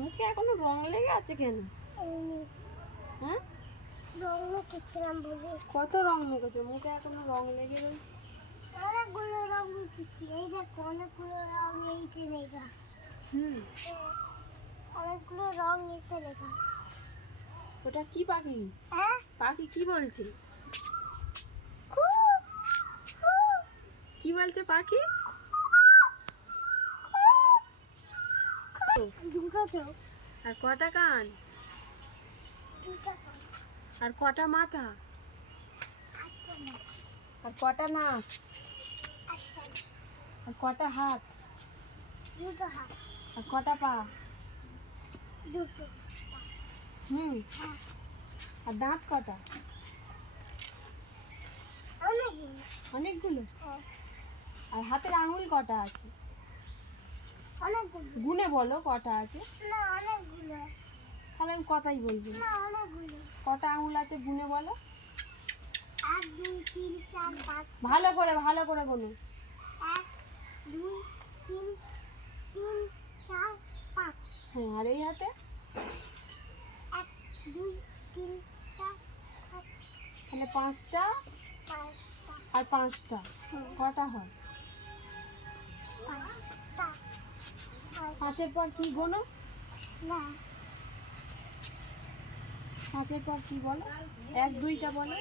মুখে এখনো রং লেগে আছে কেন? হ্যাঁ, রং মেখেছিলাম বলে। কত রং মেখেছো? মুখে এখনো রং লেগে রয়েছে। অনেকগুলো রং মেখেছি। এই দেখো অনেকগুলো রং এইতে লেগে আছে। অনেকগুলো রং এইতে লেগে আছে। ওটা কি পাখি? হ্যাঁ, পাখি কি বলছে? কি বলছে পাখি? দুটো চোখ, আর কটা কান? দুটো কান, আর কটা মাথা? একটা না, আর কটা নাক? একটা না, আর কটা হাত? দুটো হাত, আর কটা পা? দুটো। হ্যাঁ, আর দাঁত কটা? অনেকগুলো। অনেকগুলো। হ্যাঁ, আর হাতের আঙুল কটা আছে? অনেকগুলো। গুনে বলো কটা আছে। না, অনেকগুলো। তাহলে আমি কথাই বলবো না। না, অনেকগুলো। কটা আঙুল আছে গুনে বলো। 1 2 3 4 5। ভালো করে বলো। 1 2 3 3 4 5। হ্যাঁ, আর এই হাতে? 1 2 3 4 5। তাহলে 5টা 5টা। আর 5টা কটা হয়? 5টা। 5-এর পর কি গোনো? না, 5-এর পর কি বলো? 1 2টা বলো।